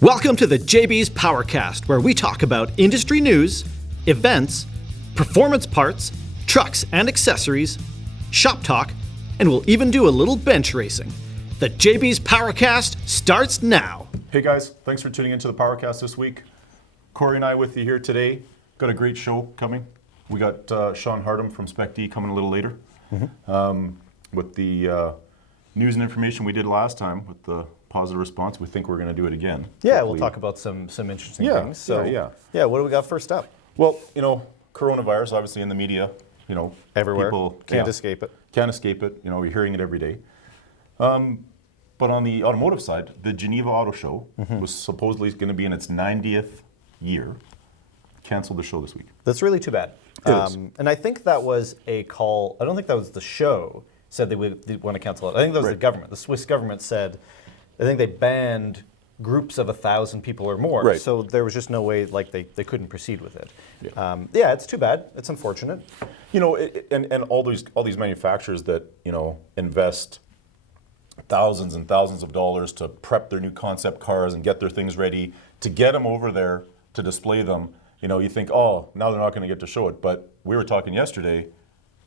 Welcome to the JBs Powercast, where we talk about industry news, events, performance parts, trucks and accessories, shop talk, and we'll even do a little bench racing. The JBs Powercast starts now. Hey guys, thanks for tuning into the Powercast this week. Corey and I with you here today. Got a great show coming. We got Shawn Hartum from Spec-D coming a little later with the news and information we did last time with the positive response. We think we're going to do it again. Yeah, hopefully. we'll talk about some interesting things. So, yeah. what do we got first up? Well, coronavirus obviously in the media, Everywhere. people Can't escape it. Can't escape it. You're hearing it every day. But on the automotive side, the Geneva Auto Show was supposedly going to be in its 90th year. Canceled the show this week. That's really too bad. It is. And I think that was a call. I don't think that was the show said they would want to cancel it. I think that was the government. The Swiss government said, I think they banned groups of 1,000 people or more. Right. So there was just no way, they couldn't proceed with it. Yeah. It's too bad. It's unfortunate. And all these manufacturers that invest thousands and thousands of dollars to prep their new concept cars and get their things ready to get them over there to display them. You think, oh, now they're not going to get to show it. But we were talking yesterday.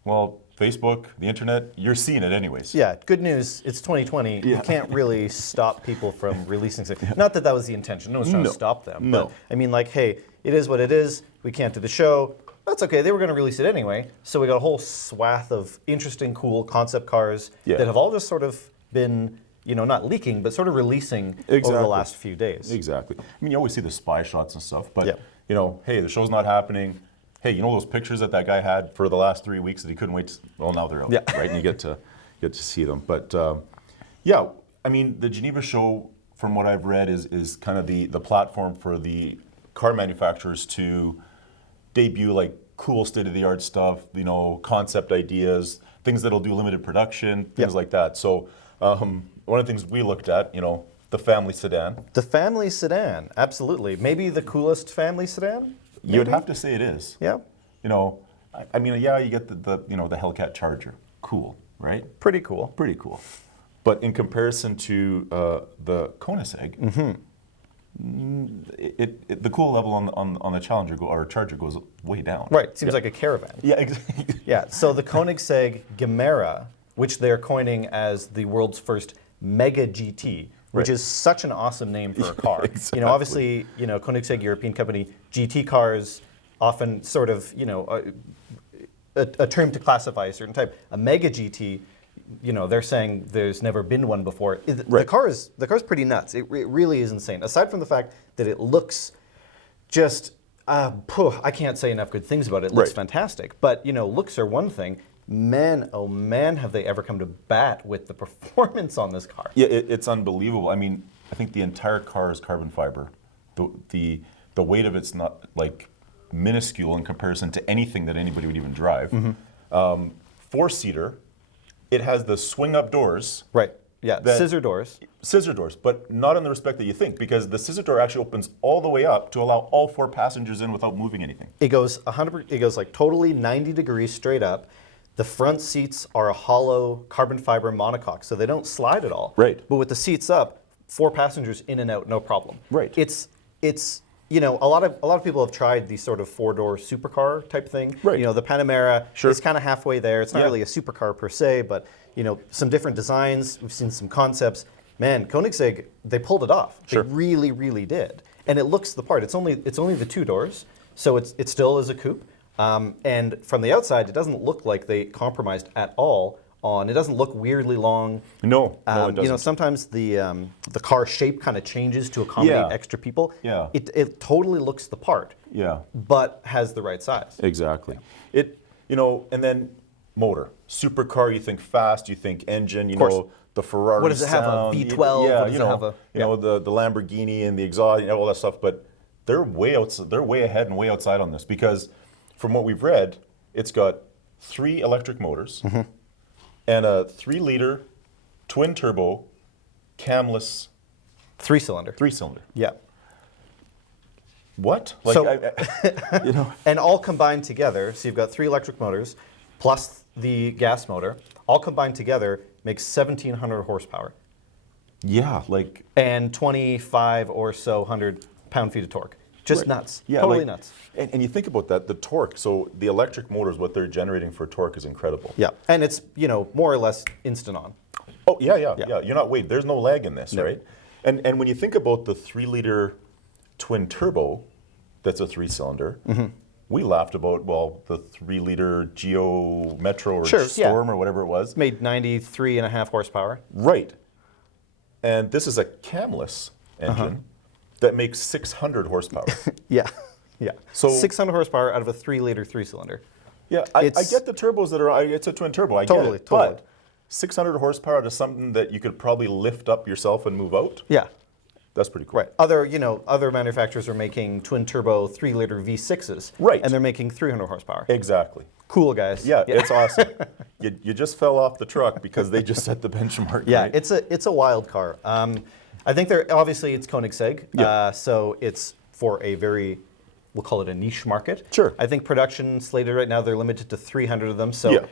Well, Facebook, the internet, you're seeing it anyways. Yeah, good news, it's 2020. You can't really stop people from releasing things. Not that was the intention. No one's trying to stop them. No. But, I mean, hey, it is what it is. We can't do the show. That's okay. They were going to release it anyway. So we got a whole swath of interesting, cool concept cars that have all just sort of been, not leaking, but sort of releasing over the last few days. Exactly. I mean, you always see the spy shots and stuff, but, hey, the show's not happening. Hey, those pictures that guy had for the last 3 weeks that he couldn't wait to, well, now they're out, right? And you get to see them. But I mean, the Geneva show, from what I've read, is kind of the platform for the car manufacturers to debut cool state-of-the-art stuff, concept ideas, things that'll do limited production, things like that. So one of the things we looked at, the family sedan. The family sedan, absolutely. Maybe the coolest family sedan? Maybe? You'd have to say it is. Yeah. I mean, you get the Hellcat Charger. Cool, right? Pretty cool. Pretty cool. But in comparison to the Koenigsegg, the cool level on the Challenger or Charger goes way down. Right. Seems like a caravan. Yeah, exactly. Yeah. So the Koenigsegg Gemera, which they're coining as the world's first Mega GT, which is such an awesome name for a car. Exactly. Obviously, Koenigsegg, European company, GT cars often sort of, a term to classify a certain type. A Mega GT, they're saying there's never been one before. The car's pretty nuts. It really is insane. Aside from the fact that it looks just, I can't say enough good things about it. It looks fantastic. But, looks are one thing. Man, oh man, have they ever come to bat with the performance on this car. Yeah, it's unbelievable. I mean, I think the entire car is carbon fiber. The weight of it's not minuscule in comparison to anything that anybody would even drive. Four-seater, it has the swing-up doors. Right, yeah, scissor doors. Scissor doors, but not in the respect that you think, because the scissor door actually opens all the way up to allow all four passengers in without moving anything. It goes 100. It goes totally 90 degrees straight up. The front seats are a hollow carbon fiber monocoque, so they don't slide at all. Right. But with the seats up, four passengers in and out, no problem. Right. It's a lot of people have tried these sort of four-door supercar type thing. Right. The Panamera is kind of halfway there. It's not really a supercar per se, but some different designs. We've seen some concepts. Man, Koenigsegg, they pulled it off. They really, really did, and it looks the part. It's only the two doors, so it still is a coupe. And from the outside, it doesn't look like they compromised at all on. It doesn't look weirdly long. No, it doesn't. Sometimes the car shape kind of changes to accommodate extra people. Yeah. It totally looks the part. Yeah. But has the right size. Exactly. And then motor. Supercar, you think fast, you think engine, the Ferrari. What does it have? A V12? Yeah, what does it have the Lamborghini and the exhaust, all that stuff. But they're way ahead and way outside on this, because from what we've read, it's got 3 electric motors and a 3-liter twin-turbo camless 3-cylinder. 3-cylinder. Yeah. What? And all combined together, so you've got 3 electric motors plus the gas motor, all combined together makes 1,700 horsepower. Yeah, like... And 25 or so 100 pound-feet of torque. Just nuts. Yeah, totally like, nuts. And you think about that, the torque. So the electric motors, what they're generating for torque is incredible. Yeah, and it's, more or less instant on. Oh, yeah. You're not waiting. There's no lag in this, right? And when you think about the 3-liter twin turbo, that's a 3-cylinder, we laughed about, the 3-liter Geo Metro or Storm or whatever it was. Made 93.5 horsepower. Right. And this is a camless engine that makes 600 horsepower. Yeah. So 600 horsepower out of a 3-liter 3-cylinder. Yeah, I get the turbos that are, it's a twin turbo, I get it. Totally. But 600 horsepower out of something that you could probably lift up yourself and move out? Yeah. That's pretty cool. Right. Other manufacturers are making twin turbo 3-liter V6s. Right. And they're making 300 horsepower. Exactly. Cool, guys. Yeah, it's awesome. You just fell off the truck because they just set the benchmark. Yeah, right? it's a wild car. I think obviously it's Koenigsegg, so it's for a very, we'll call it a niche market. Sure. I think production slated right now, they're limited to 300 of them. So,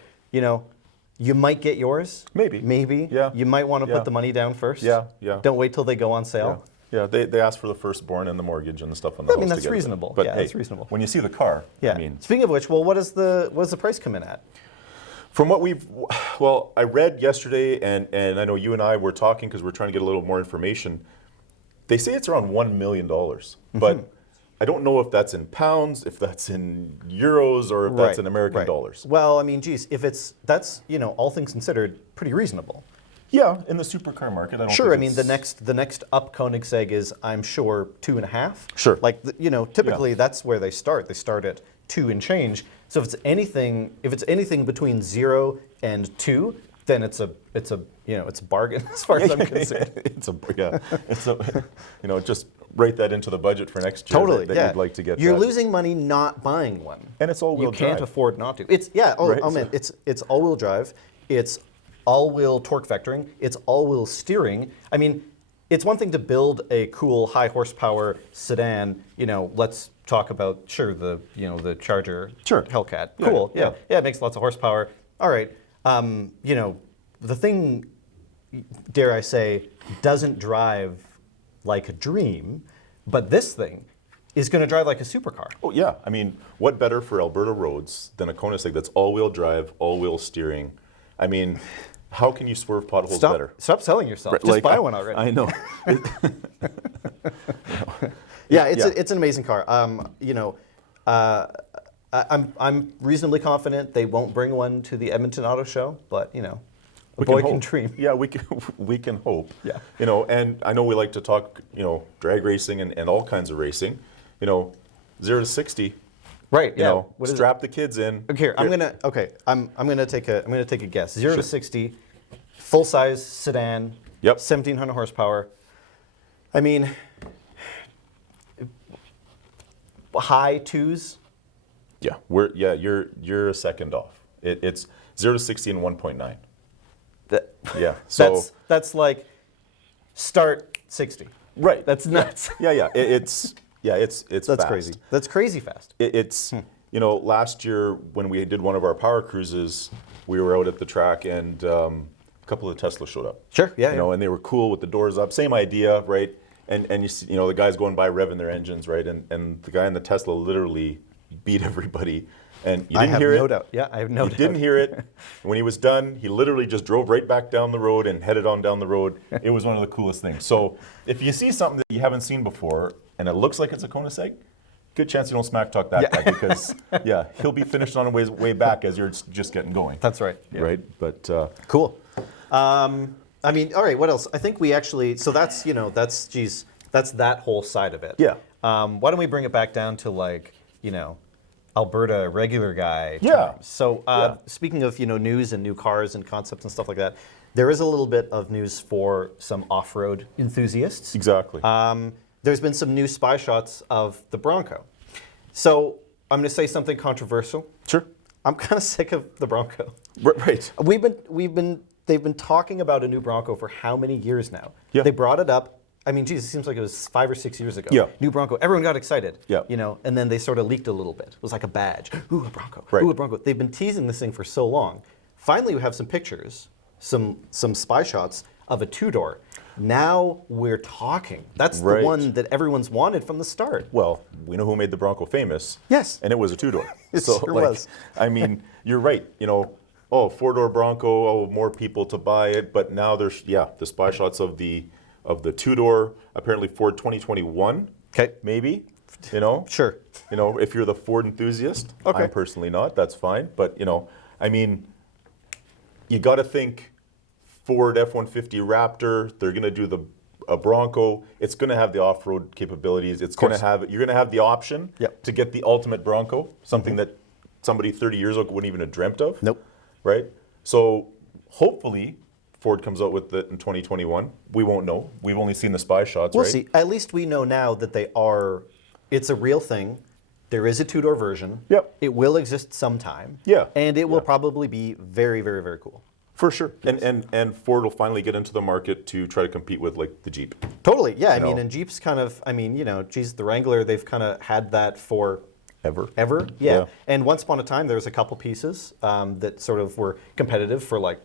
you might get yours. Maybe. Yeah. You might want to put the money down first. Yeah. Don't wait till they go on sale. Yeah, they asked for the firstborn and the mortgage and the stuff on the house. That's reasonable. But yeah, hey, that's reasonable. when you see the car, Yeah. I mean... Speaking of which, what does the price come in at? From what I read yesterday, and I know you and I were talking because we're trying to get a little more information. They say it's around $1 million, but I don't know if that's in pounds, if that's in euros, or if that's in American dollars. Well, I mean, geez, that's all things considered, pretty reasonable. Yeah, in the supercar market, I don't Sure, think I mean, the next up Koenigsegg is, I'm sure, 2.5. Sure. Like, typically that's where they start. They start at 2 and change. So if it's anything between 0 and 2, then it's a bargain as far as I'm concerned. Just write that into the budget for next year. Totally, that yeah. You'd like to get. You're losing money not buying one. And it's all-wheel drive. You can't afford not to. It's it's all-wheel drive. It's all-wheel torque vectoring. It's all-wheel steering. I mean, it's one thing to build a cool high horsepower sedan. Let's talk about the Charger Hellcat. Cool. Yeah. It makes lots of horsepower. All right. The thing, dare I say, doesn't drive like a dream, but this thing is going to drive like a supercar. Oh yeah. I mean, what better for Alberta roads than a Koenigsegg that's all-wheel drive, all-wheel steering? I mean, how can you swerve potholes better? Stop selling yourself. Right, Just buy one already. I know. It's an amazing car. I'm reasonably confident they won't bring one to the Edmonton Auto Show, but a boy can dream. Yeah, we can hope. Yeah. And I know we like to talk, drag racing and all kinds of racing. 0 to 60. Right. Yeah. Strap the kids in. Okay, I'm gonna take a guess. 0 to 60, full size sedan. Yep. 1,700 horsepower. I mean, high 2s. Yeah. You're a second off. It's 0 to 60 in 1.9. Yeah. So that's like start 60. Right. That's nuts. Yeah. It's that's fast. crazy. That's crazy fast. It's last year when we did one of our power cruises, we were out at the track and a couple of Teslas showed up. Sure. Yeah. And they were cool with the doors up. Same idea, right? And you see, the guys going by revving their engines, right? And the guy in the Tesla literally beat everybody. And you didn't hear it. I have no doubt. Yeah, I have no doubt. You didn't hear it. When he was done, he literally just drove right back down the road and headed on down the road. It was one of the coolest things. So if you see something that you haven't seen before and it looks like it's a Koenigsegg, good chance you don't smack talk that guy because he'll be finished on his way back as you're just getting going. That's right. Yeah. Right. But cool. I mean, all right. What else? I think we actually. So that's that's that whole side of it. Yeah. Why don't we bring it back down to Alberta regular guy Yeah. terms. So speaking of news and new cars and concepts and stuff like that, there is a little bit of news for some off-road enthusiasts. Exactly. There's been some new spy shots of the Bronco. So I'm going to say something controversial. Sure. I'm kind of sick of the Bronco. Right. They've been talking about a new Bronco for how many years now? Yeah. They brought it up. I mean, geez, it seems like it was 5 or 6 years ago. Yeah. New Bronco. Everyone got excited. Yeah. And then they sort of leaked a little bit. It was like a badge. Ooh, a Bronco. Right. Ooh, a Bronco. They've been teasing this thing for so long. Finally, we have some pictures, some spy shots of a 2-door. Now we're talking. That's the one that everyone's wanted from the start. Well, we know who made the Bronco famous. Yes. And it was a two-door. It sure was. I mean, you're right. You know, four-door Bronco, more people to buy it. But now there's, the spy shots of the two-door, apparently Ford 2021. Okay. Maybe, you know. Sure. You know, if you're the Ford enthusiast. Okay. I'm personally not. That's fine. But, you know, I mean, you got to think Ford F-150 Raptor, they're going to do a Bronco. It's going to have the off-road capabilities. It's going to have, you're going to have the option to get the ultimate Bronco, something that somebody 30 years ago wouldn't even have dreamt of. Nope. Right? So hopefully Ford comes out with it in 2021. We won't know. We've only seen the spy shots, We'll right? see. At least we know now that it's a real thing. There is a two-door version. Yep. It will exist sometime. Yeah. And it will probably be very, very, very cool. For sure. And Ford will finally get into the market to try to compete with like the Jeep. Totally. Yeah. I mean, and Jeep's kind of, the Wrangler, they've kind of had that for Ever? Yeah. And once upon a time, there was a couple pieces that sort of were competitive for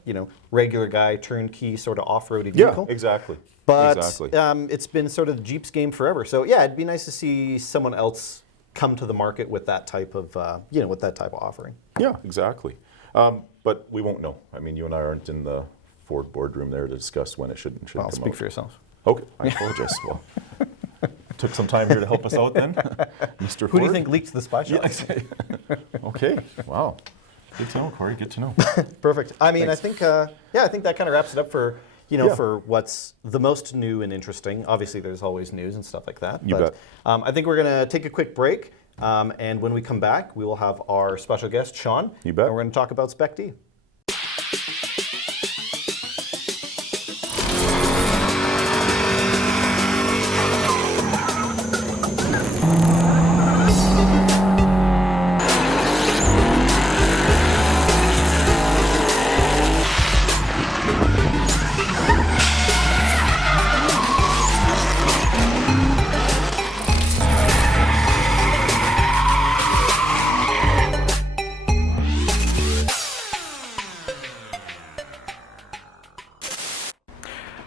regular guy, turnkey, sort of off-roady vehicle. Yeah, exactly. But it's been sort of the Jeep's game forever. So yeah, it'd be nice to see someone else come to the market with that type of, with that type of offering. Yeah, exactly. But we won't know. I mean, you and I aren't in the Ford boardroom there to discuss when it should come out. Speak for yourself. Okay, I apologize. Well, took some time here to help us out then, Mr. Ford. Who do you think leaked the spy shots? Okay, wow. Good to know, Corey. Good to know. Perfect. I mean, I think that kind of wraps it up for for what's the most new and interesting. Obviously, there's always news and stuff like that. You bet. I think we're going to take a quick break. And when we come back, we will have our special guest, Shawn. You bet. And we're going to talk about Spec-D.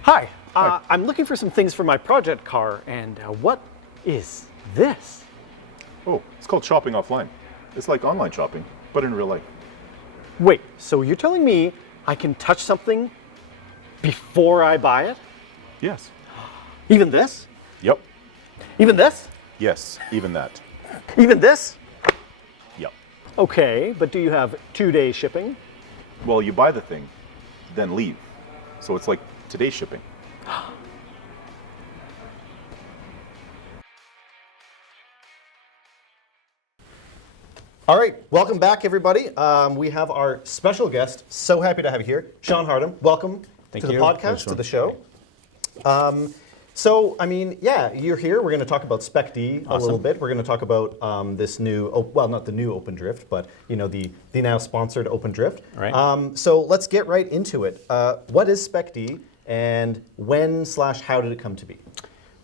Hi, I'm looking for some things for my project car, and what is this? Oh, it's called shopping offline. It's like online shopping, but in real life. Wait, so you're telling me I can touch something before I buy it? Yes. Even this? Yep. Even this? Yes, even that. Even this? Yep. Okay, but do you have 2-day shipping? Well, you buy the thing, then leave. So it's like today's shipping. All right, welcome back, everybody. We have our special guest. So happy to have you here, Shawn Hartum. Welcome to the podcast, to the show. So, I mean, you're here. We're going to talk about Spec-D a little bit. We're going to talk about this new, not the new Open Drift, but the now sponsored Open Drift. Right. So let's get right into it. What is Spec-D, and when/how did it come to be?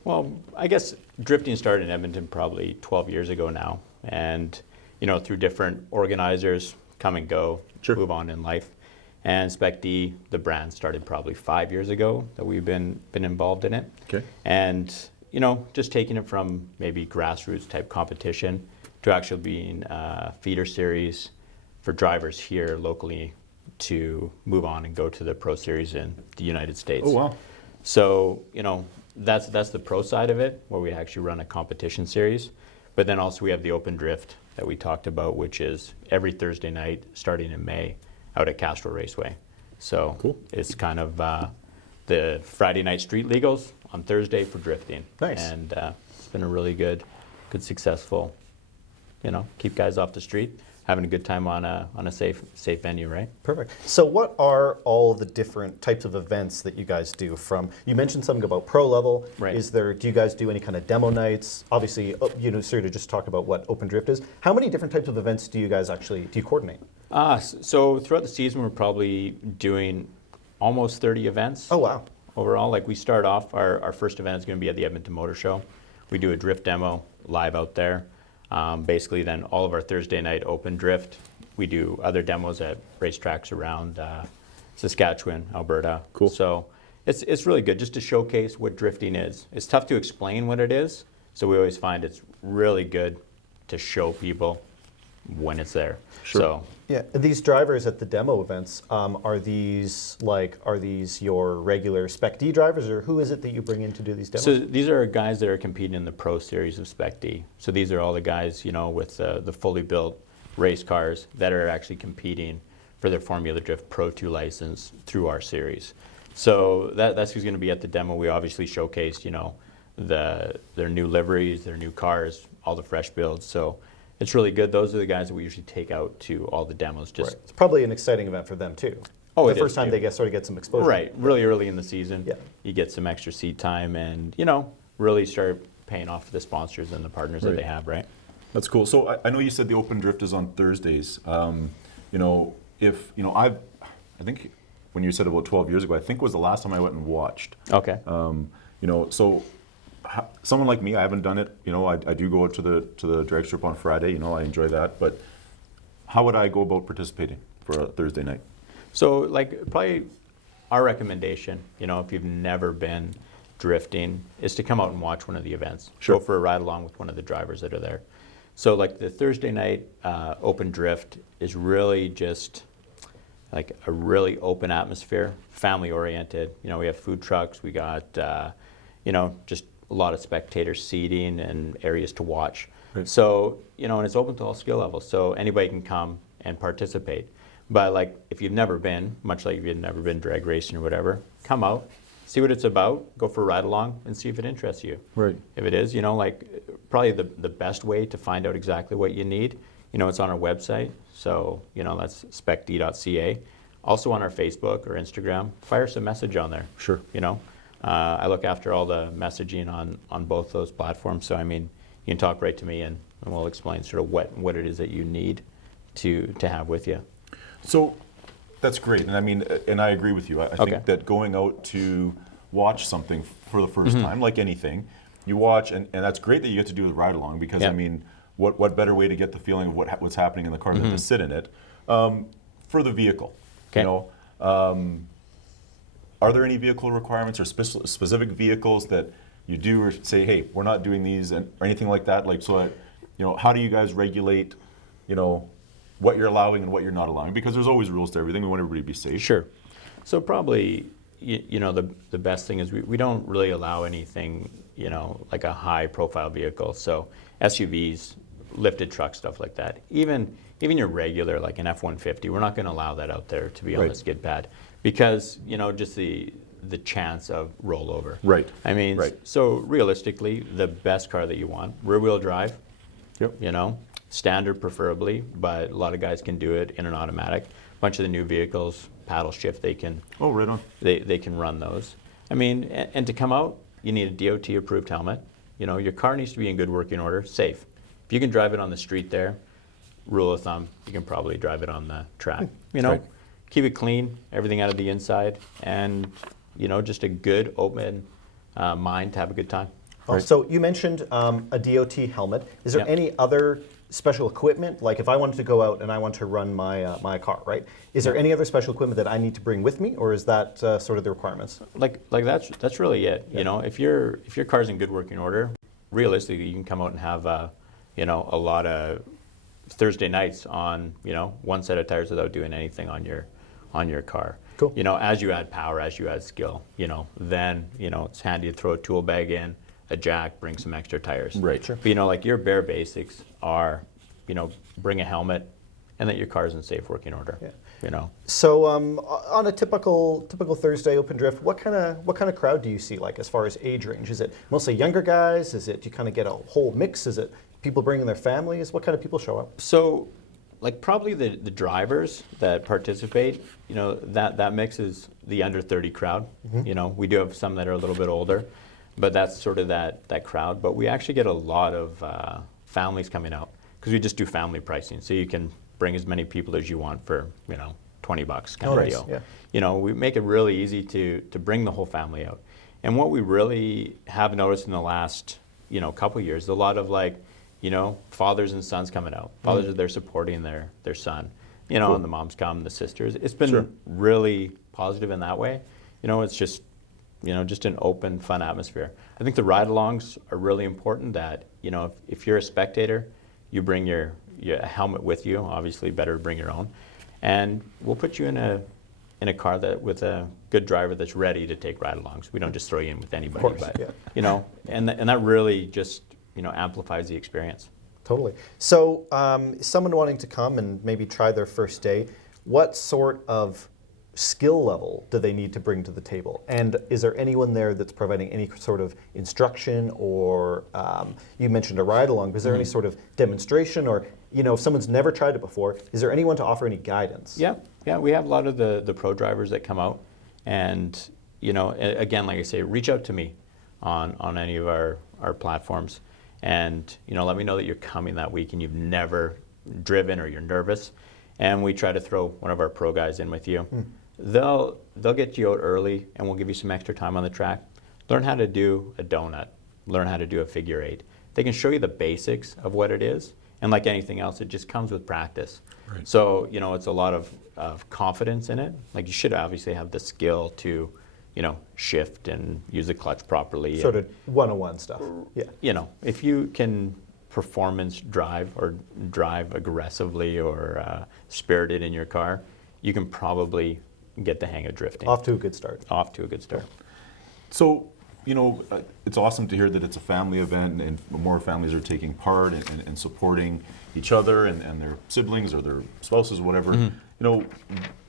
Well, I guess drifting started in Edmonton probably 12 years ago now, and through different organizers, come and go, move on in life. And Spec-D, the brand, started probably 5 years ago that we've been involved in it. Okay. And just taking it from maybe grassroots type competition to actually being a feeder series for drivers here locally to move on and go to the Pro Series in the United States. Oh wow! So that's the pro side of it, where we actually run a competition series. But then also we have the Open Drift that we talked about, which is every Thursday night starting in May out at Castro Raceway. So cool. It's kind of the Friday night street legals on Thursday for drifting. Nice. And it's been a really good successful, keep guys off the street, having a good time on a safe venue, right? Perfect. So what are all the different types of events that you guys do? You mentioned something about pro level. Right. Do you guys do any kind of demo nights? Obviously, sort of just talk about what Open Drift is. How many different types of events do you guys coordinate? So throughout the season, we're probably doing almost 30 events. Oh, wow. Overall, like we start off, our first event is going to be at the Edmonton Motor Show. We do a drift demo live out there. Basically, then all of our Thursday night Open Drift. We do other demos at racetracks around Saskatchewan, Alberta. Cool. So, it's really good just to showcase what drifting is. It's tough to explain what it is, so we always find it's really good to show people when it's there. Sure. So Yeah, these drivers at the demo events, are these your regular Spec-D drivers, or who is it that you bring in to do these demos? So these are guys that are competing in the Pro Series of Spec-D. So these are all the guys, with the fully built race cars that are actually competing for their Formula Drift Pro 2 license through our series. So that's who's going to be at the demo. We obviously showcased, their new liveries, their new cars, all the fresh builds. So it's really good. Those are the guys that we usually take out to all the demos. Just It's probably an exciting event for them too. Oh, the first time they sort of get some exposure. Right, really early in the season. Yeah. You get some extra seat time and, really start paying off the sponsors and the partners that they have, right? That's cool. So I know you said the open drift is on Thursdays. I think when you said about 12 years ago, I think was the last time I went and watched. Okay. Someone like me, I haven't done it. I do go to the drag strip on Friday. I enjoy that. But how would I go about participating for a Thursday night? So, probably our recommendation, if you've never been drifting, is to come out and watch one of the events. Sure. Go for a ride along with one of the drivers that are there. So, the Thursday night open drift is really just a really open atmosphere, family oriented. We have food trucks. We got, just a lot of spectator seating and areas to watch. Right. So, and it's open to all skill levels. So anybody can come and participate. But if you've never been, much like if you've never been drag racing or whatever, come out, see what it's about, go for a ride along and see if it interests you. Right. If it is, probably the best way to find out exactly what you need, it's on our website. So, that's spec-d.ca. Also on our Facebook or Instagram, fire us a message on there. Sure. I look after all the messaging on both those platforms. So, you can talk right to me and we'll explain sort of what it is that you need to have with you. So that's great. And I agree with you. I think that going out to watch something for the first time, like anything, you watch, and that's great that you get to do the ride along because, what better way to get the feeling of what's happening in the car than to sit in it? For the vehicle, are there any vehicle requirements or specific vehicles that you do or say, hey, we're not doing these or anything like that? How do you guys regulate, what you're allowing and what you're not allowing? Because there's always rules to everything. We want everybody to be safe. Sure. So probably, the best thing is we don't really allow anything, like a high profile vehicle. So SUVs, lifted trucks, stuff like that. Even your regular, like an F-150, we're not going to allow that out there to be on the skid pad because, just the chance of rollover. Right. So realistically, the best car that you want, rear wheel drive, standard preferably, but a lot of guys can do it in an automatic. A bunch of the new vehicles, paddle shift, they can. Oh, right on. They can run those. And to come out, you need a DOT approved helmet. Your car needs to be in good working order, safe. If you can drive it on the street there, rule of thumb, you can probably drive it on the track. Right. Keep it clean, everything out of the inside, and just a good open mind to have a good time. Right. So you mentioned a DOT helmet. Is there any other special equipment? Like if I wanted to go out and I want to run my car, right? Is there any other special equipment that I need to bring with me, or is that sort of the requirements? That's really it. Yeah. If your car's in good working order, realistically, you can come out and have a lot of Thursday nights on one set of tires without doing anything on your car. Cool. As you add power, as you add skill, then it's handy to throw a tool bag in, a jack, bring some extra tires. Right. Sure. But your bare basics are, bring a helmet, and that your car's in safe working order. Yeah. So on a typical Thursday open drift, what kind of crowd do you see as far as age range? Is it mostly younger guys? Do you kind of get a whole mix? Is it people bringing their families? What kind of people show up? So probably the drivers that participate, that mix is the under 30 crowd. We do have some that are a little bit older, but that's sort of that crowd. But we actually get a lot of families coming out because we just do family pricing. So you can bring as many people as you want for, $20 kind of deal. Yeah. We make it really easy to bring the whole family out. And what we really have noticed in the last, couple of years, a lot of fathers and sons coming out. Fathers are there supporting their son, Cool. and the moms come, the sisters. It's been really positive in that way. It's just, just an open, fun atmosphere. I think the ride-alongs are really important. That if you're a spectator, you bring your helmet with you. Obviously, better to bring your own, and we'll put you in a car with a good driver that's ready to take ride-alongs. We don't just throw you in with anybody, Of course, but and that really just amplifies the experience. Totally. So, someone wanting to come and maybe try their first day, what sort of skill level do they need to bring to the table? And is there anyone there that's providing any sort of instruction, or you mentioned a ride-along, but is there any sort of demonstration, or if someone's never tried it before, is there anyone to offer any guidance? Yeah, we have a lot of the pro drivers that come out, and again, like I say, reach out to me on any of our platforms, and let me know that you're coming that week and you've never driven or you're nervous, and we try to throw one of our pro guys in with you. They'll get you out early, and we'll give you some extra time on the track. Learn how to do a donut. Learn how to do a figure eight. They can show you the basics of what it is, and like anything else, it just comes with practice. Right. So it's a lot of confidence in it. Like, you should obviously have the skill to shift and use the clutch properly. Sort of 101 stuff. Yeah. If you can performance drive or drive aggressively or spirited in your car, you can probably get the hang of drifting. Off to a good start. So, it's awesome to hear that it's a family event and more families are taking part and supporting each other and their siblings or their spouses or whatever.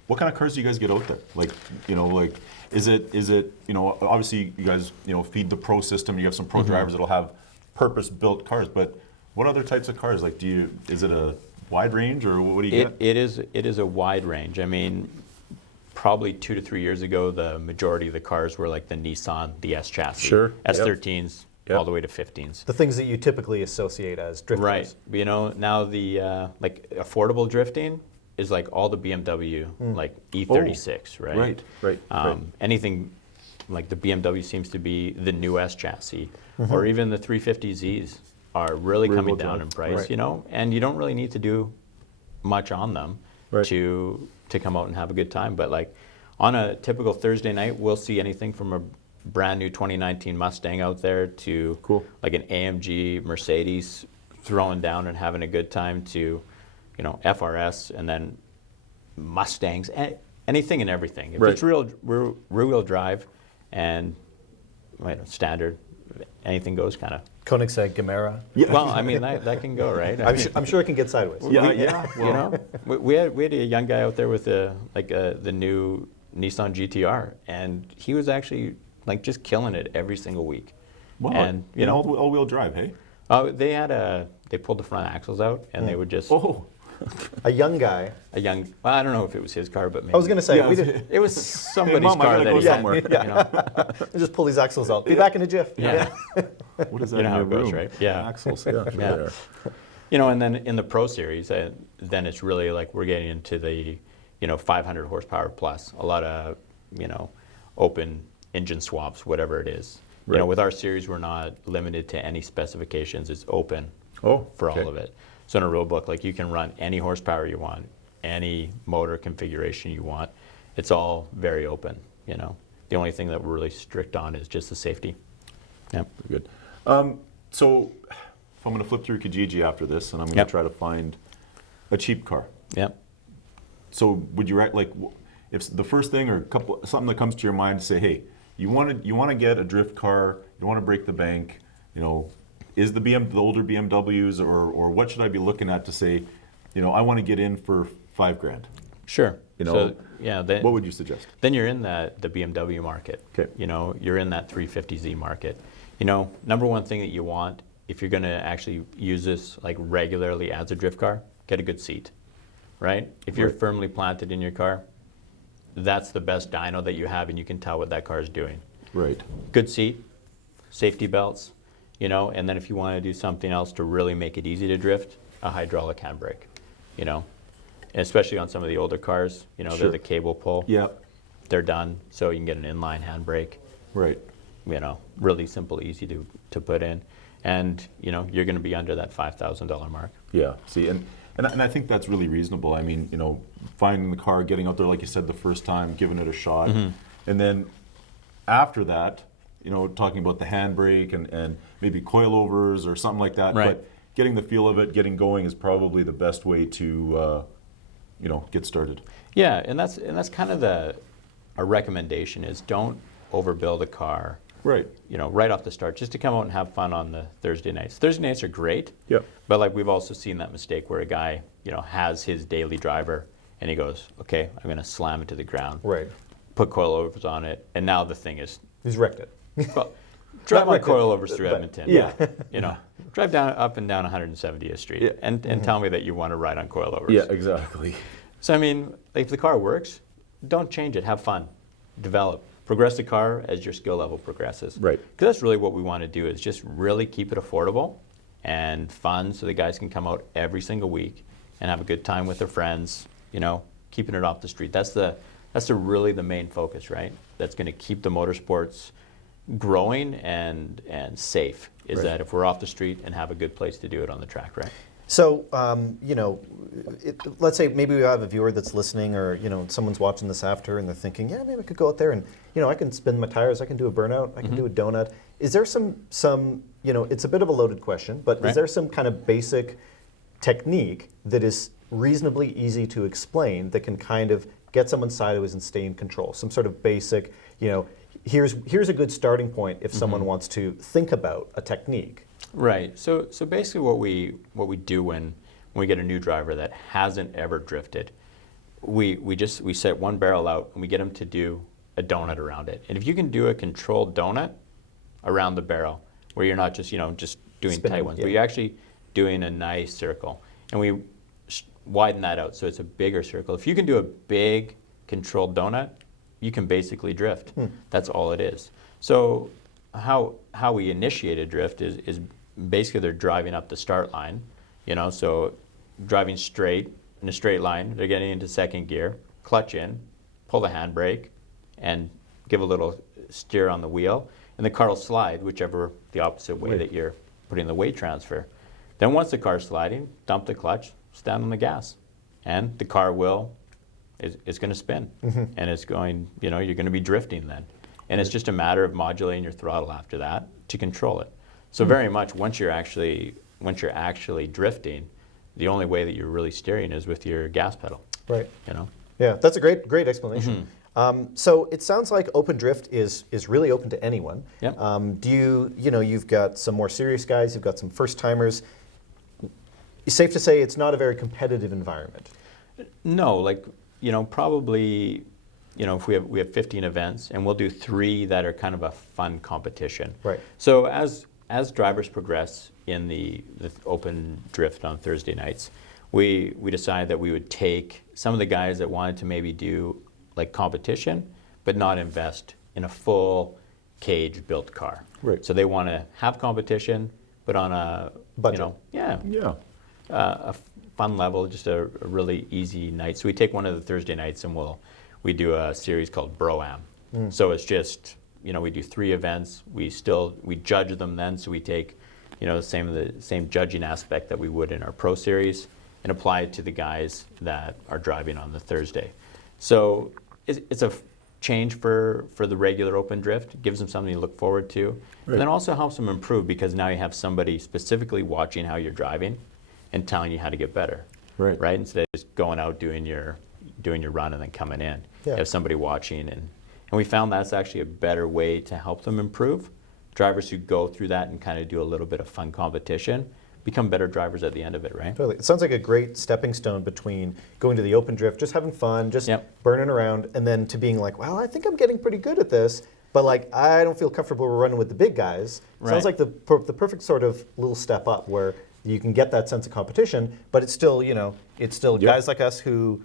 What kind of cars do you guys get out there? Is it obviously you guys feed the pro system. You have some pro drivers that'll have purpose-built cars, but what other types of cars? Is it a wide range, or what do you get? It is a wide range. I mean, probably 2 to 3 years ago, the majority of the cars were like the Nissan, the S chassis, S13s, all the way to 15s. The things that you typically associate as drifters. Right. But now the affordable drifting is like all the BMW, like E36, right? Right. Anything like the BMW seems to be the new S chassis, or even the 350Zs are really coming down in price, and you don't really need to do much on them to come out and have a good time. But like on a typical Thursday night, we'll see anything from a brand new 2019 Mustang out there to like an AMG Mercedes throwing down and having a good time to FRS, and then Mustangs, anything and everything. If it's rear-wheel drive and standard, anything goes kind of. Koenigsegg, Gemera. Yeah. Well, I mean, that can go, right? I'm sure it can get sideways. We had a young guy out there with the new Nissan GTR, and he was actually just killing it every single week. Wow. And all-wheel drive, hey? They pulled the front axles out, and they would just. A young guy. Well, I don't know if it was his car, but maybe. I was going to say, it was somebody's Mom, car I gotta that go he somewhere. Just pull these axles out. Be back in a jiff. Yeah. What is that? You know how in your it goes, room? right? Yeah. Axles. Yeah. Sure Yeah. they are. And then in the Pro Series, then it's really like we're getting into the 500 horsepower plus. A lot of open engine swaps, whatever it is. Right. With our series, we're not limited to any specifications. It's open for all of it. So in a rule book, you can run any horsepower you want, any motor configuration you want. It's all very open. The only thing that we're really strict on is just the safety. Yep. Good. So if I'm going to flip through Kijiji after this, and I'm going to try to find a cheap car. Yep. So would you if the first thing or something that comes to your mind to say, hey, you want to get a drift car, you want to break the bank, is the older BMWs, or what should I be looking at to say, I want to get in for $5,000? Sure. So, what would you suggest? Then you're in the BMW market. Okay. You're in that 350Z market. Number one thing that you want, if you're going to actually use this regularly as a drift car, get a good seat, right? If you're firmly planted in your car, that's the best dyno that you have, and you can tell what that car is doing. Right. Good seat, safety belts, and then if you want to do something else to really make it easy to drift, a hydraulic handbrake, and especially on some of the older cars, they're the cable pull. Yeah. They're done, so you can get an inline handbrake. Right. Really simple, easy to put in, and you're going to be under that $5,000 mark. Yeah. See, and I think that's really reasonable. I mean, finding the car, getting out there, like you said, the first time, giving it a shot, and then after that, talking about the handbrake and maybe coilovers or something like that. Right. But getting the feel of it, getting going is probably the best way to, get started. Yeah, and that's kind of our recommendation is don't overbuild a car. Right. Right off the start, just to come out and have fun on the Thursday nights. Thursday nights are great. Yeah. But like we've also seen that mistake where a guy, has his daily driver and he goes, okay, I'm going to slam it to the ground. Right. Put coilovers on it, and now the thing is, He's wrecked it. well, drive on wrecked it, coilovers through but- Edmonton. yeah. Drive up and down 170th Street, Yeah. and tell me that you want to ride on coilovers. Yeah, exactly. So I mean, if the car works, don't change it. Have fun, develop, progress the car as your skill level progresses. Right. Because that's really what we want to do is just really keep it affordable and fun, so the guys can come out every single week and have a good time with their friends. Keeping it off the street. That's really the main focus, right? That's going to keep the motorsports growing and safe. Is Right. that if we're off the street and have a good place to do it on the track, right? So, let's say maybe we have a viewer that's listening, or someone's watching this after, and they're thinking, yeah, maybe I could go out there and I can spin my tires, I can do a burnout, I can do a donut. Is there some it's a bit of a loaded question, but Right. is there some kind of basic technique that is reasonably easy to explain that can kind of get someone sideways and stay in control? Some sort of basic, here's a good starting point if someone wants to think about a technique. Right. So basically, what we do when we get a new driver that hasn't ever drifted, we set one barrel out and we get them to do a donut around it. And if you can do a controlled donut around the barrel, where you're not just doing Spinning, tight ones, yeah. but you're actually doing a nice circle, and we widen that out so it's a bigger circle. If you can do a big controlled donut, you can basically drift. That's all it is. So how we initiate a drift is basically they're driving up the start line, so driving straight in a straight line, they're getting into second gear, clutch in, pull the handbrake, and give a little steer on the wheel, and the car will slide whichever the opposite way that you're putting the weight transfer. Then once the car's sliding, dump the clutch, stand on the gas, and the car is going to spin, and it's going, you're going to be drifting then. And it's just a matter of modulating your throttle after that to control it. So very much once you're actually drifting, the only way that you're really steering is with your gas pedal. Right. You know. Yeah, that's a great explanation. So it sounds like open drift is really open to anyone. Yep. Do you've got some more serious guys, you've got some first timers. It's safe to say it's not a very competitive environment. No, probably, if we have 15 events, and we'll do 3 that are kind of a fun competition. Right. So as drivers progress in the open drift on Thursday nights, we decided that we would take some of the guys that wanted to maybe do competition, but not invest in a full cage built car. Right. So they want to have competition, but on a Budget. a fun level, just a really easy night. So we take one of the Thursday nights and we do a series called Bro-Am. So it's just, we do 3 events. We judge them then. So we take, the same judging aspect that we would in our Pro Series and apply it to the guys that are driving on the Thursday. So it's a change for the regular open drift. It gives them something to look forward to. Right. And then also helps them improve because now you have somebody specifically watching how you're driving and telling you how to get better. Right? Instead of just going out doing your run and then coming in. Yeah. You have somebody watching, and we found that's actually a better way to help them improve. Drivers who go through that and kind of do a little bit of fun competition become better drivers at the end of it, right? Totally. It sounds like a great stepping stone between going to the open drift, just having fun, just Yep. burning around, and then to being like, well, I think I'm getting pretty good at this, but I don't feel comfortable running with the big guys. Sounds Right. like the perfect sort of little step up where you can get that sense of competition, but it's still, Yep. guys like us who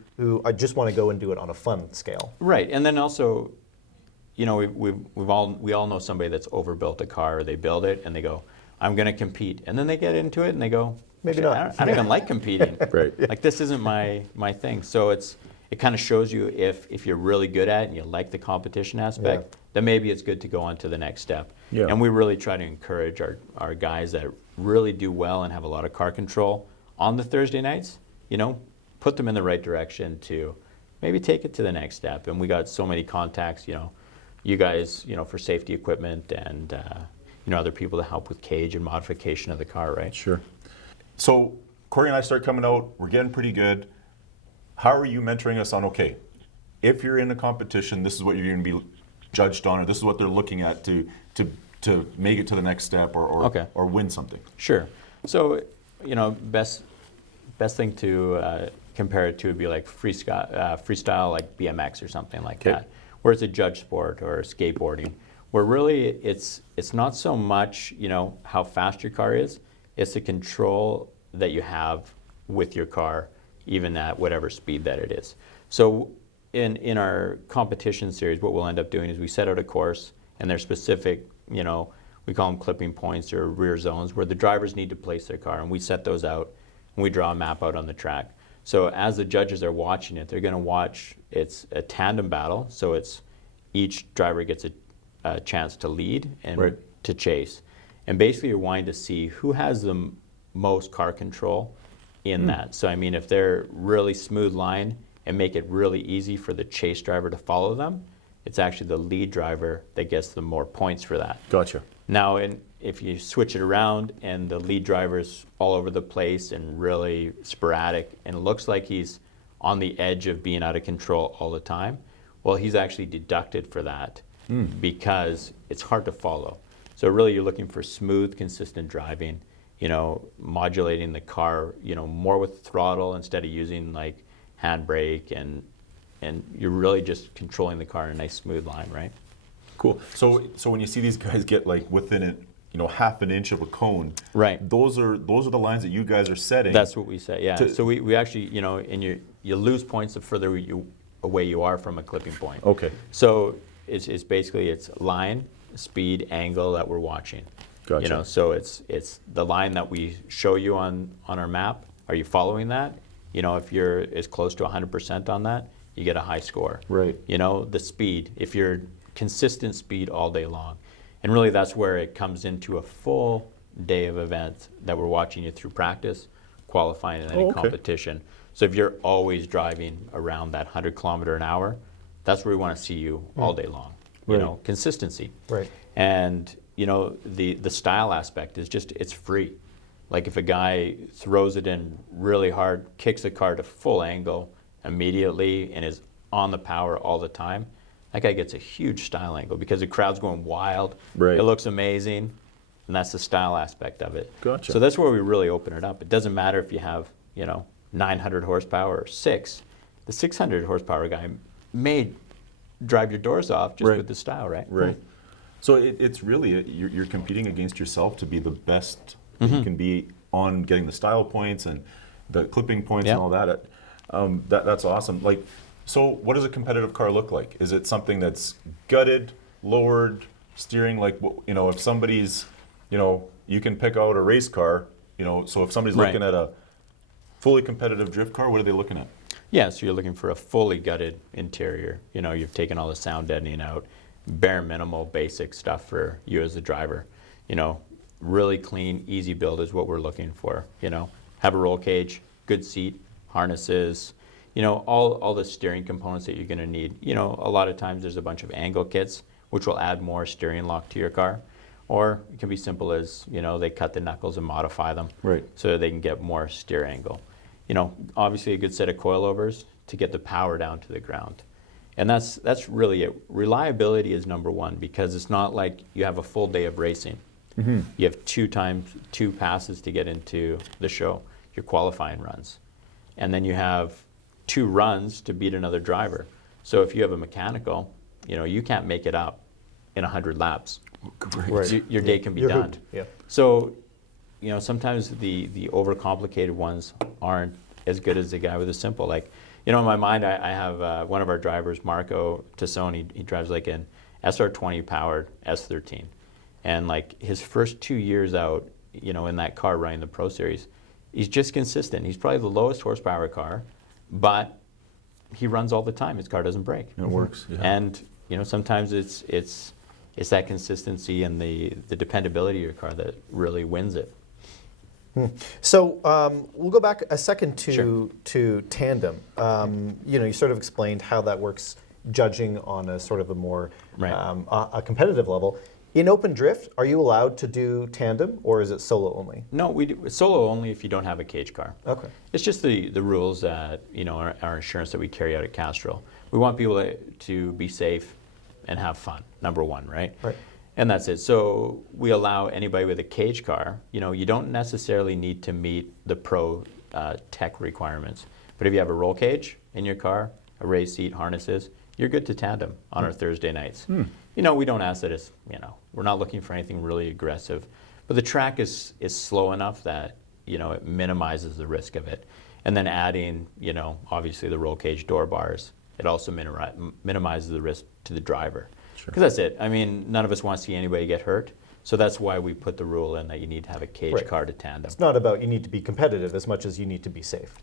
just want to go and do it on a fun scale. Right, and then also, we all know somebody that's overbuilt a car, or they build it and they go, I'm going to compete, and then they get into it and they go, Maybe "Shit, not." I don't even like competing. Right. This isn't my thing. So it kind of shows you if you're really good at it and you like the competition aspect, then maybe it's good to go on to the next step. Yeah. And we really try to encourage our guys that really do well and have a lot of car control on the Thursday nights, put them in the right direction to maybe take it to the next step. And we got so many contacts, you guys, for safety equipment and other people to help with cage and modification of the car, right? Sure. So Corey and I start coming out. We're getting pretty good. How are you mentoring us on, okay, if you're in a competition, this is what you're going to be judged on, or this is what they're looking at to make it to the next step, or win something? Sure. So, best thing to compare it to would be like freestyle, like BMX or something like that, where it's a judge sport, or skateboarding, where really it's not so much how fast your car is, it's the control that you have with your car, even at whatever speed that it is. So in our competition series, what we'll end up doing is we set out a course, and there's specific, we call them clipping points or rear zones, where the drivers need to place their car, and we set those out, and we draw a map out on the track. So as the judges are watching it, they're going to watch, it's a tandem battle, so it's each driver gets a chance to lead and to chase. And basically you're wanting to see who has the most car control in that. So I mean, if they're really smooth line and make it really easy for the chase driver to follow them, it's actually the lead driver that gets the more points for that. Gotcha. Now, if you switch it around and the lead driver's all over the place and really sporadic, and it looks like he's on the edge of being out of control all the time, well, he's actually deducted for that because it's hard to follow. So really you're looking for smooth, consistent driving, modulating the car, more with throttle instead of using like handbrake, and you're really just controlling the car in a nice smooth line, right? Cool. So when you see these guys get like within it, half an inch of a cone, right? Those are the lines that you guys are setting. That's what we say, yeah. So we actually, and you lose points the further away you are from a clipping point. Okay. So it's basically line, speed, angle that we're watching. Gotcha. So it's the line that we show you on our map. Are you following that? If you're as close to 100% on that, you get a high score. Right. The speed, if you're consistent speed all day long. And really that's where it comes into a full day of events that we're watching you through practice, qualifying, and any competition. So if you're always driving around that 100 kilometer an hour, that's where we want to see you all day long. Consistency. Right. And the style aspect is just, it's free. Like if a guy throws it in really hard, kicks the car to full angle immediately, and is on the power all the time, that guy gets a huge style angle because the crowd's going wild. Right. It looks amazing, and that's the style aspect of it. Gotcha. So that's where we really open it up. It doesn't matter if you have 900 horsepower or 6. The 600 horsepower guy may drive your doors off just with the style, right? Right. So it's really, you're competing against yourself to be the best that you can be on getting the style points and the clipping points and all that. That's awesome. Like, so what does a competitive car look like? Is it something that's gutted, lowered, steering? Like, if somebody's, you can pick out a race car, so if somebody's looking at a fully competitive drift car, what are they looking at? Yeah, so you're looking for a fully gutted interior. You've taken all the sound deadening out, bare minimal basic stuff for you as the driver. Really clean, easy build is what we're looking for. Have a roll cage, good seat, harnesses, all the steering components that you're going to need. A lot of times there's a bunch of angle kits which will add more steering lock to your car, or it can be simple as they cut the knuckles and modify them so they can get more steer angle. Obviously a good set of coilovers to get the power down to the ground. And that's really it. Reliability is number one, because it's not like you have a full day of racing. You have two passes to get into the show, your qualifying runs. And then you have 2 runs to beat another driver. So if you have a mechanical, you can't make it up in 100 laps. Right. Your day can be done. Yeah. So, sometimes the overcomplicated ones aren't as good as the guy with a simple. Like, in my mind, I have one of our drivers, Marco Tassone, he drives like an SR20 powered S13. And like his first 2 years out, in that car running the Pro Series, he's just consistent. He's probably the lowest horsepower car, but he runs all the time. His car doesn't break. It works. Yeah. And sometimes it's that consistency and the dependability of your car that really wins it. So we'll go back a second to tandem. You sort of explained how that works judging on a sort of a more Right. a competitive level. In open drift, are you allowed to do tandem, or is it solo only? No, we do solo only if you don't have a cage car. Okay. It's just the rules that, our insurance that we carry out at Castrol. We want people to be safe and have fun, number one, right? Right. And that's it. So we allow anybody with a cage car, you don't necessarily need to meet the pro tech requirements. But if you have a roll cage in your car, a raised seat, harnesses, you're good to tandem on our Thursday nights. We don't ask that it's, we're not looking for anything really aggressive. But the track is slow enough that, it minimizes the risk of it. And then adding, obviously the roll cage door bars, it also minimizes the risk to the driver. Because that's it. I mean, none of us want to see anybody get hurt. So that's why we put the rule in that you need to have a cage car to tandem. It's not about you need to be competitive as much as you need to be safe.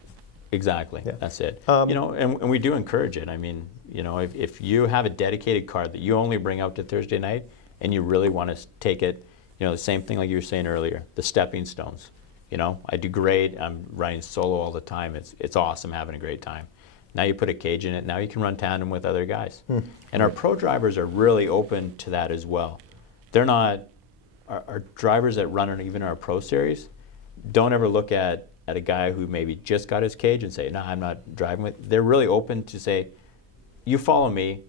Exactly. Yeah. That's it. And we do encourage it. I mean, if you have a dedicated car that you only bring out to Thursday night and you really want to take it, the same thing like you were saying earlier, the stepping stones. I do great. I'm running solo all the time. It's awesome having a great time. Now you put a cage in it. Now you can run tandem with other guys. And our pro drivers are really open to that as well. They're not, our drivers that run even our pro series don't ever look at a guy who maybe just got his cage and say, no, I'm not driving with. They're really open to say, you follow me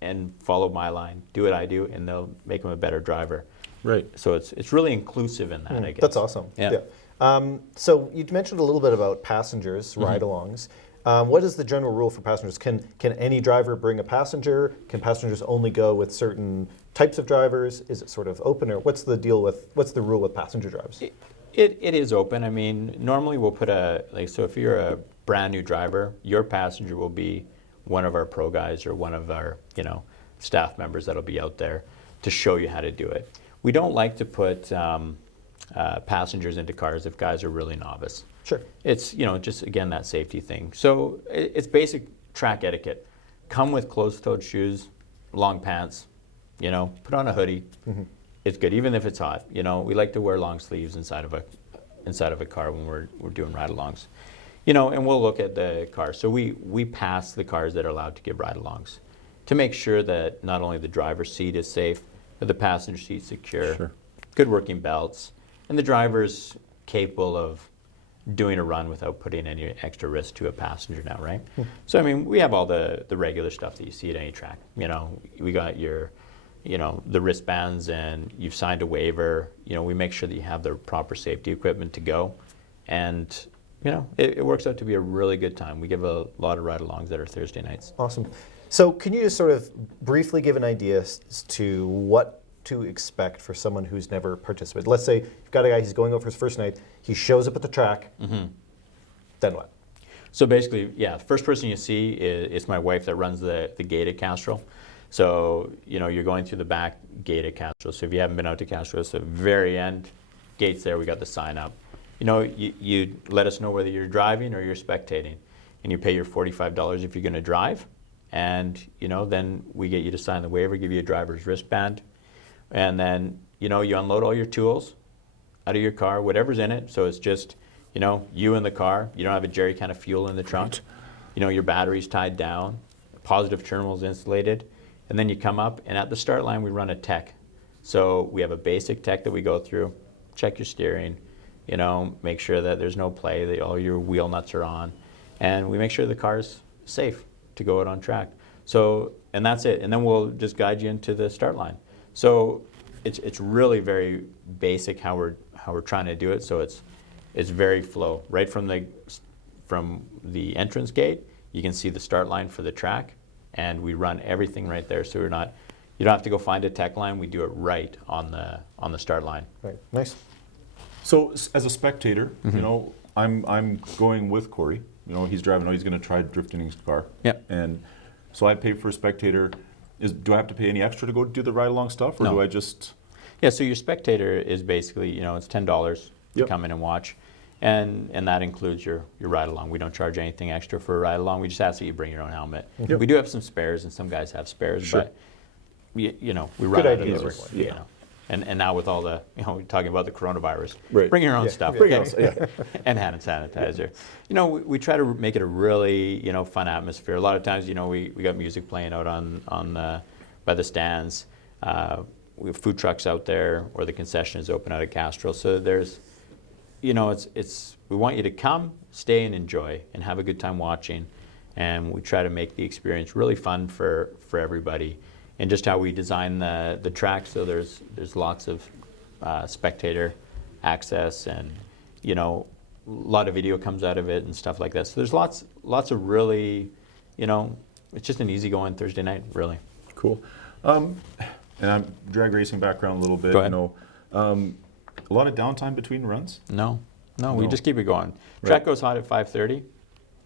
and follow my line, do what I do, and they'll make him a better driver. Right. So it's really inclusive in that, I guess. That's awesome. Yeah. So you mentioned a little bit about passengers, ride-alongs. What is the general rule for passengers? Can any driver bring a passenger? Can passengers only go with certain types of drivers? Is it sort of open, or what's the rule with passenger drives? It is open. I mean, normally we'll put so if you're a brand new driver, your passenger will be one of our pro guys or one of our, staff members that'll be out there to show you how to do it. We don't like to put passengers into cars if guys are really novice. Sure. It's, just again, that safety thing. So it's basic track etiquette. Come with closed-toed shoes, long pants, put on a hoodie. It's good, even if it's hot. We like to wear long sleeves inside of a car when we're doing ride-alongs. And we'll look at the car. So we pass the cars that are allowed to give ride-alongs to make sure that not only the driver's seat is safe, but the passenger seat's secure, good working belts, and the driver's capable of doing a run without putting any extra risk to a passenger now, right? So, I mean, we have all the regular stuff that you see at any track. We got your, the wristbands, and you've signed a waiver. We make sure that you have the proper safety equipment to go. And, it works out to be a really good time. We give a lot of ride-alongs that are Thursday nights. Awesome. So can you just sort of briefly give an idea as to what to expect for someone who's never participated? Let's say you've got a guy, he's going over his first night, he shows up at the track, then what? So basically, the first person you see is my wife that runs the gate at Castrol. So, you're going through the back gate at Castrol. So if you haven't been out to Castrol, it's the very end, gates there, we got the sign up. You let us know whether you're driving or you're spectating, and you pay your $45 if you're going to drive, and then we get you to sign the waiver, give you a driver's wristband, and then you unload all your tools out of your car, whatever's in it. So it's just you in the car. You don't have a jerry can of fuel in the trunk. Your battery's tied down, positive terminal's insulated, and then you come up, and at the start line we run a tech. So we have a basic tech that we go through, check your steering, make sure that there's no play, that all your wheel nuts are on, and we make sure the car's safe to go out on track. So, and that's it. And then we'll just guide you into the start line. So it's really very basic how we're trying to do it. So it's very flow. Right from the entrance gate, you can see the start line for the track, and we run everything right there. So you don't have to go find a tech line. We do it right on the start line. Right. Nice. So as a spectator, I'm going with Corey. He's driving. He's going to try drifting his car. Yep. And so I pay for a spectator. Do I have to pay any extra to go do the ride-along stuff, or No. do I just? Yeah. So your spectator is basically, it's $10 to come in and watch, and that includes your ride-along. We don't charge anything extra for a ride-along. We just ask that you bring your own helmet. Yep. We do have some spares, and some guys have spares, Sure. but we run out of idea. those. And now with all the, we're talking about the coronavirus, Right. bring your own stuff. Bring it on. And hand sanitizer. We try to make it a really, fun atmosphere. A lot of times, we got music playing out by the stands. We have food trucks out there, or the concession is open out at Castrol. So there's, we want you to come, stay, and enjoy, and have a good time watching. And we try to make the experience really fun for everybody. And just how we design the track, so there's lots of spectator access, and a lot of video comes out of it and stuff like that. So there's lots of really, it's just an easygoing Thursday night, really. Cool. And I'm drag racing background a little bit. Go ahead. A lot of downtime between runs. No, we just keep it going. Track goes hot at 5:30,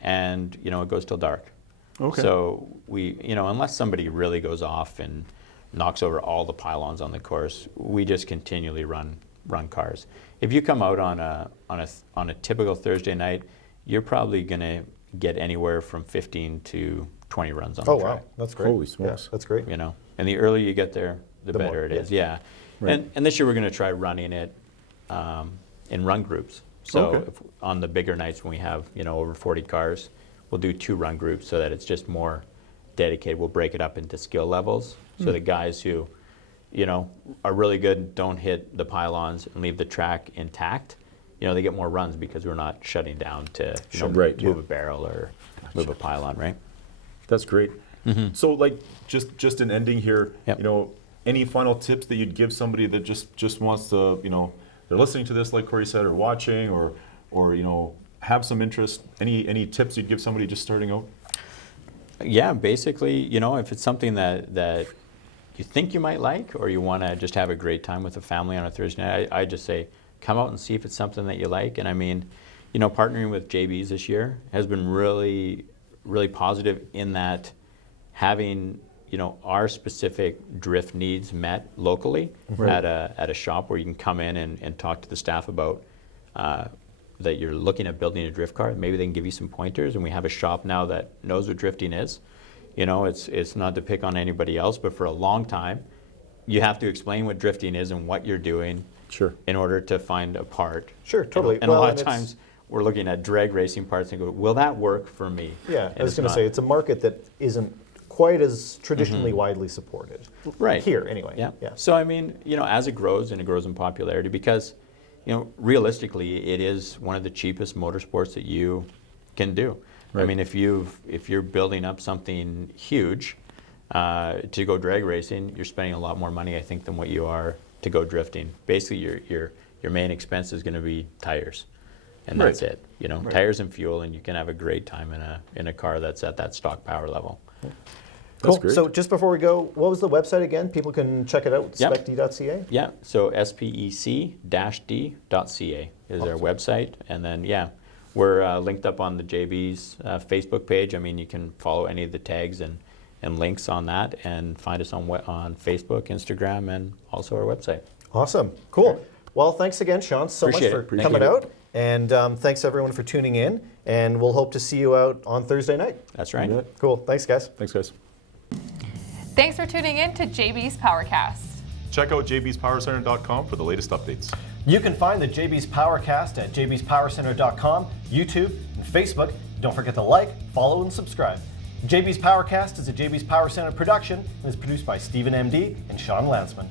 and it goes till dark. Okay. So we, unless somebody really goes off and knocks over all the pylons on the course, we just continually run cars. If you come out on a typical Thursday night, you're probably going to get anywhere from 15 to 20 runs on the track. Oh wow, that's great. Holy smokes. Yeah, that's great. And the earlier you get there, the better more, it is. Yeah. Right. And this year we're going to try running it in run groups. So Okay. if, on the bigger nights when we have over 40 cars, we'll do 2 run groups so that it's just more dedicated. We'll break it up into skill levels. So the guys who, are really good, don't hit the pylons and leave the track intact, they get more runs because we're not shutting down to move a barrel or move a pylon, right? That's great. So just an ending here, Yep. Any final tips that you'd give somebody that just wants to, they're listening to this, like Corey said, or watching, or have some interest? Any tips you'd give somebody just starting out? Yeah, basically, if it's something that you think you might like, or you want to just have a great time with the family on a Thursday night, I just say come out and see if it's something that you like. And I mean, partnering with JBs this year has been really, really positive in that having our specific drift needs met locally at a shop where you can come in and talk to the staff about that you're looking at building a drift car. Maybe they can give you some pointers, and we have a shop now that knows what drifting is. It's not to pick on anybody else, but for a long time, you have to explain what drifting is and what you're doing in order to find a part. Sure, totally. And a lot of times, we're looking at drag racing parts and go, will that work for me? Yeah, I was going to say, it's a market that isn't quite as traditionally widely supported. Right. Here, anyway. Yeah. So, I mean, as it grows, and it grows in popularity, because, realistically, it is one of the cheapest motorsports that you can do. Right. I mean, if you're building up something huge to go drag racing, you're spending a lot more money, I think, than what you are to go drifting. Basically, your main expense is going to be tires, and that's it. Tires and fuel, and you can have a great time in a car that's at that stock power level. Cool. So just before we go, what was the website again? People can check it out, spec-d.ca? Yeah, so spec-d.ca is our website. And then, we're linked up on the JB's Facebook page. I mean, you can follow any of the tags and links on that, and find us on Facebook, Instagram, and also our website. Awesome. Cool. Well, thanks again, Shawn, so much for coming out. And thanks, everyone, for tuning in. And we'll hope to see you out on Thursday night. That's right. Cool. Thanks, guys. Thanks, guys. Thanks for tuning in to JBs Powercast. Check out jbspowercenter.com for the latest updates. You can find the JBs Powercast at jbspowercenter.com, YouTube, and Facebook. Don't forget to like, follow, and subscribe. JBs Powercast is a JBs Power Center production and is produced by Stephen MD and Sean Lansman.